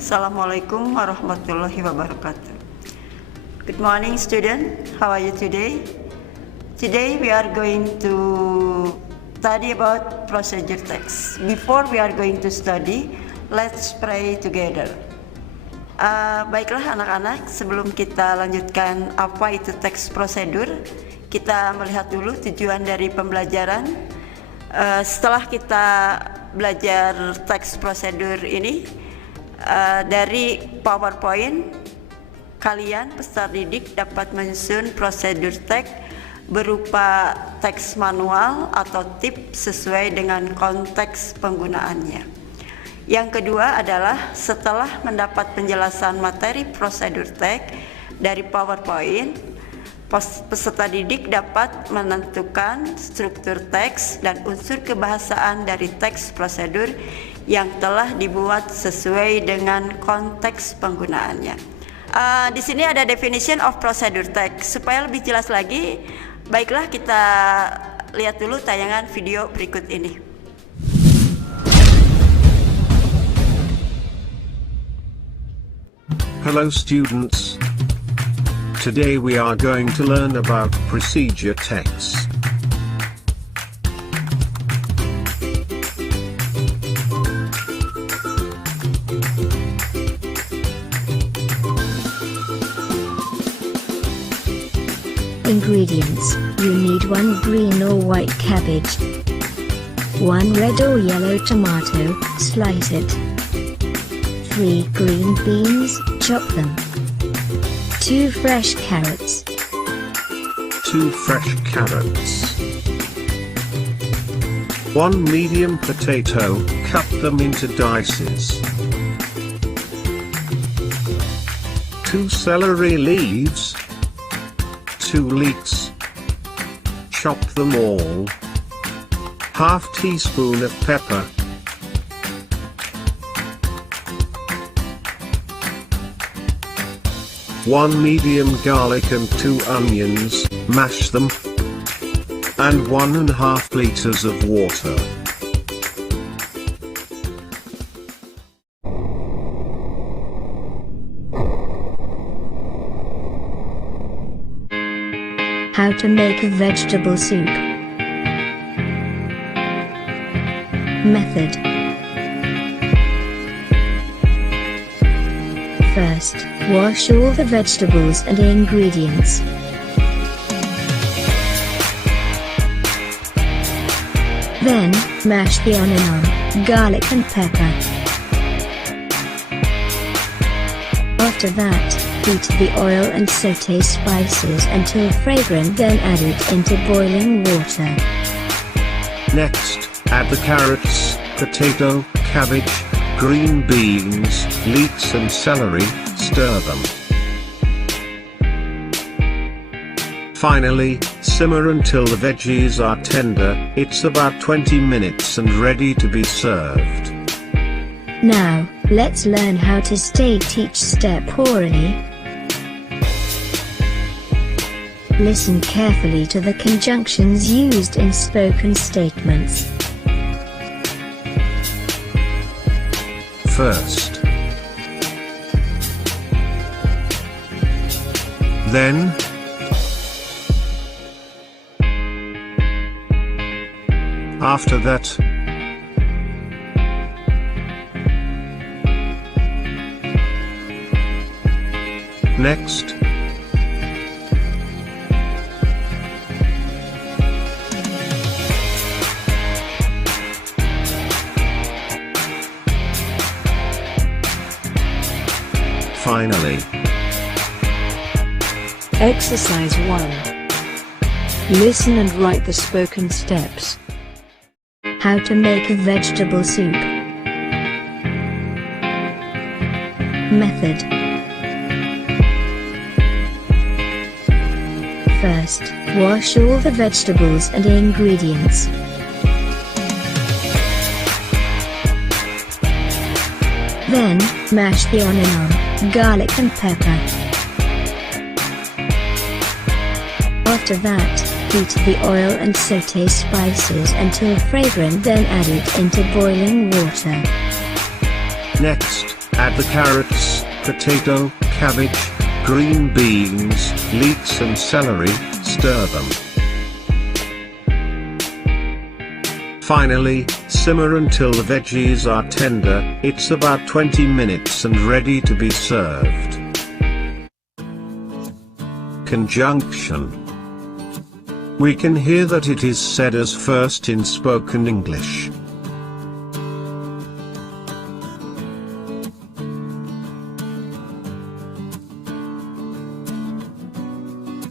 Assalamualaikum warahmatullahi wabarakatuh. Good morning, student. How are you today? Today we are going to study about procedure text. Before we are going to study, let's pray together. Baiklah anak-anak, sebelum kita lanjutkan apa itu teks prosedur, kita melihat dulu tujuan dari pembelajaran. Setelah kita belajar teks prosedur ini dari PowerPoint, kalian peserta didik dapat menyusun prosedur teks berupa teks manual atau tips sesuai dengan konteks penggunaannya. Yang kedua adalah setelah mendapat penjelasan materi prosedur teks dari PowerPoint, peserta didik dapat menentukan struktur teks dan unsur kebahasaan dari teks prosedur yang telah dibuat sesuai dengan konteks penggunaannya. Di sini ada definition of procedure text. Supaya lebih jelas lagi, baiklah kita lihat dulu tayangan video berikut ini. Hello students. Today we are going to learn about procedure text. Ingredients: you need 1 green or white cabbage, 1 red or yellow tomato, slice it, 3 green beans, chop them, 2 fresh carrots, 2 fresh carrots, 1 medium potato, cut them into dices, 2 celery leaves, 2 leeks, chop them all, ½ teaspoon of pepper, 1 medium garlic and 2 onions, mash them, and 1½ liters of water. How to make a vegetable soup. Method. First, wash all the vegetables and ingredients. Then, mash the onion, garlic and pepper. After that, heat the oil and sauté spices until fragrant, then add it into boiling water. Next, add the carrots, potato, cabbage, green beans, leeks and celery, stir them. Finally, simmer until the veggies are tender. It's about 20 minutes and ready to be served. Now, let's learn how to state each step orally. Listen carefully to the conjunctions used in spoken statements. First, then, after that, next, finally. Exercise 1. Listen and write the spoken steps. How to make a vegetable soup. Method. First, wash all the vegetables and ingredients. Then, mash the onion, garlic and pepper. After that, heat the oil and sauté spices until fragrant, then add it into boiling water. Next, Add the carrots, potato, cabbage, green beans, leeks and celery, stir them. Finally, simmer until the veggies are tender. It's about 20 minutes and ready to be served. Conjunction. We can hear that it is said as first in spoken English.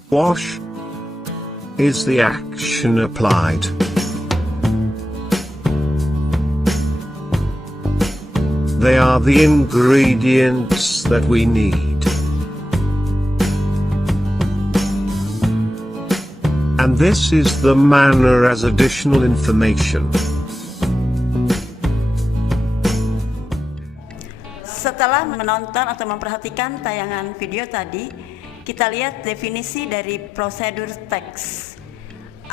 Wash is the action applied. They are the ingredients that we need. And this is the manner as additional information. Setelah menonton atau memperhatikan tayangan video tadi, kita lihat definisi dari prosedur teks.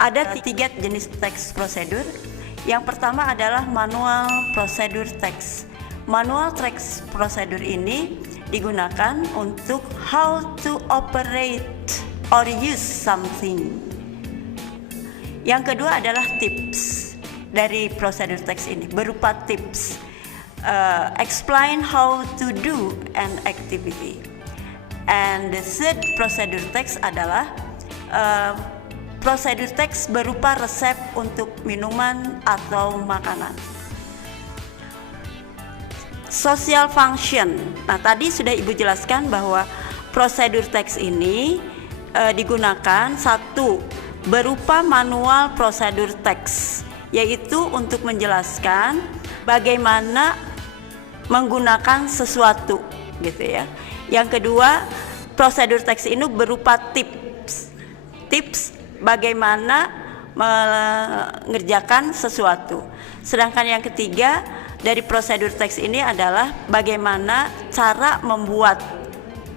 Ada 3 jenis teks prosedur. Yang pertama adalah manual prosedur teks. Manual teks prosedur ini digunakan untuk how to operate or use something. Yang kedua adalah tips dari prosedur teks ini, berupa tips. Explain how to do an activity. And the third prosedur teks adalah prosedur teks berupa resep untuk minuman atau makanan. Social function. Nah, tadi sudah Ibu jelaskan bahwa prosedur teks ini digunakan satu berupa manual prosedur teks, yaitu untuk menjelaskan bagaimana menggunakan sesuatu, gitu ya. Yang kedua, prosedur teks ini berupa tips bagaimana mengerjakan sesuatu. Sedangkan yang ketiga dari prosedur teks ini adalah bagaimana cara membuat,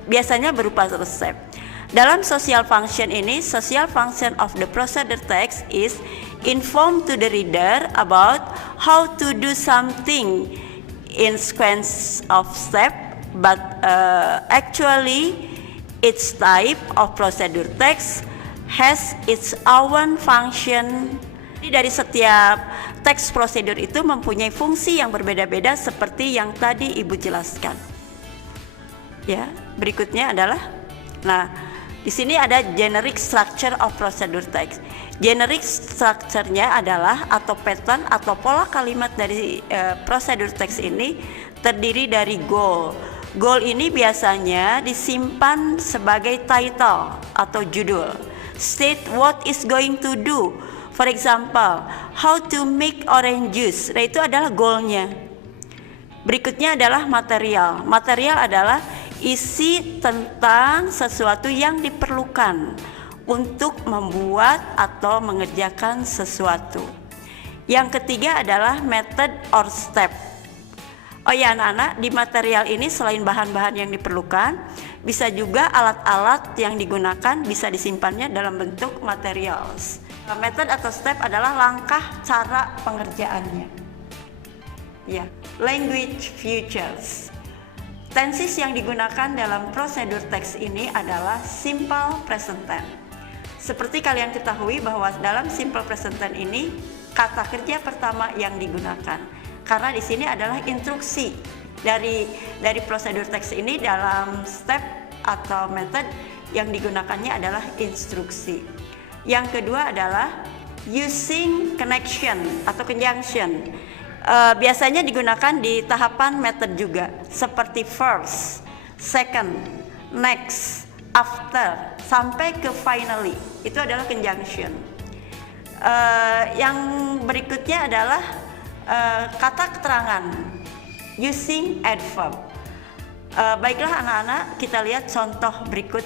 biasanya berupa resep. Dalam social function ini, social function of the procedure text is inform to the reader about how to do something in sequence of step, but actually each type of procedure text has its own function. Jadi dari setiap teks prosedur itu mempunyai fungsi yang berbeda-beda seperti yang tadi Ibu jelaskan. Ya, berikutnya adalah, nah, di sini ada generic structure of procedure text. Generic structure-nya adalah atau pattern atau pola kalimat dari prosedur teks ini terdiri dari goal. Goal ini biasanya disimpan sebagai title atau judul. State what is going to do. For example, how to make orange juice. Nah, itu adalah goalnya. Berikutnya adalah material. Material adalah isi tentang sesuatu yang diperlukan untuk membuat atau mengerjakan sesuatu. Yang ketiga adalah method or step. Oh ya anak-anak, di material ini selain bahan-bahan yang diperlukan, bisa juga alat-alat yang digunakan bisa disimpannya dalam bentuk materials. Method atau step adalah langkah cara pengerjaannya. Ya, language features. Tenses yang digunakan dalam prosedur teks ini adalah simple present tense. Seperti kalian ketahui bahwa dalam simple present tense ini kata kerja pertama yang digunakan. Karena di sini adalah instruksi dari prosedur teks ini dalam step atau method yang digunakannya adalah instruksi. Yang kedua adalah using connection atau conjunction. Biasanya digunakan di tahapan method juga, seperti first, second, next, after, sampai ke finally. Itu adalah conjunction. Yang berikutnya adalah kata keterangan, using adverb. Baiklah anak-anak, kita lihat contoh berikut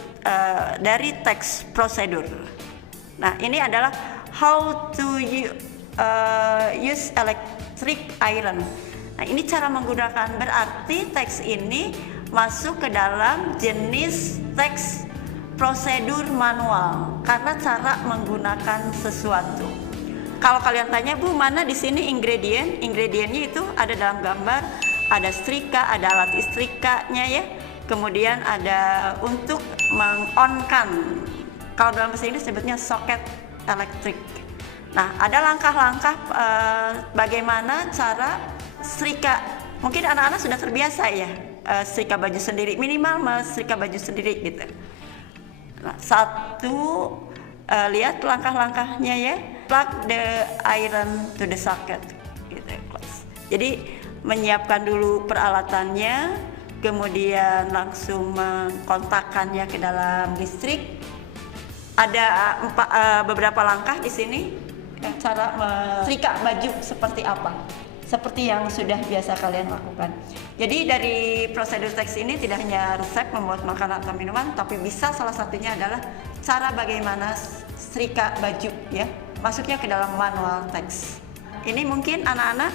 dari teks prosedur. Nah, ini adalah how to use electric iron. Nah, ini cara menggunakan, berarti teks ini masuk ke dalam jenis teks prosedur manual karena cara menggunakan sesuatu. Kalau kalian tanya, Bu, mana di sini ingredient? Ingredientnya itu ada dalam gambar, ada setrika, ada alat istrikanya ya. Kemudian ada untuk meng-on-kan, kalau dalam bahasa Inggris sebutnya soket elektrik. Nah, ada langkah-langkah bagaimana cara setrika. Mungkin anak-anak sudah terbiasa ya setrika baju sendiri, minimal setrika baju sendiri gitu. Nah, satu, lihat langkah-langkahnya ya. Plug the iron to the socket gitu. Jadi menyiapkan dulu peralatannya, kemudian langsung mengkontakkannya ke dalam listrik. Ada beberapa langkah di sini cara setrika baju seperti apa, seperti yang sudah biasa kalian lakukan. Jadi dari prosedur teks ini tidak hanya resep membuat makanan atau minuman, tapi bisa salah satunya adalah cara bagaimana setrika baju ya, masuknya ke dalam manual teks. Ini mungkin anak-anak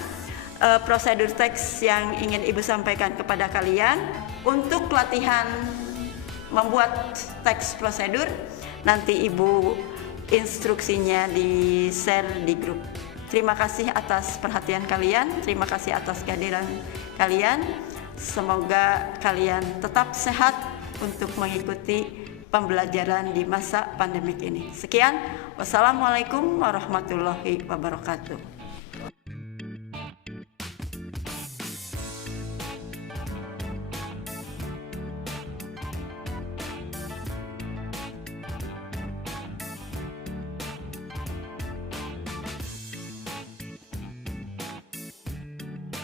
prosedur teks yang ingin Ibu sampaikan kepada kalian untuk latihan membuat teks prosedur. Nanti Ibu instruksinya di share di grup. Terima kasih atas perhatian kalian, terima kasih atas kehadiran kalian. Semoga kalian tetap sehat untuk mengikuti pembelajaran di masa pandemik ini. Sekian, wassalamualaikum warahmatullahi wabarakatuh.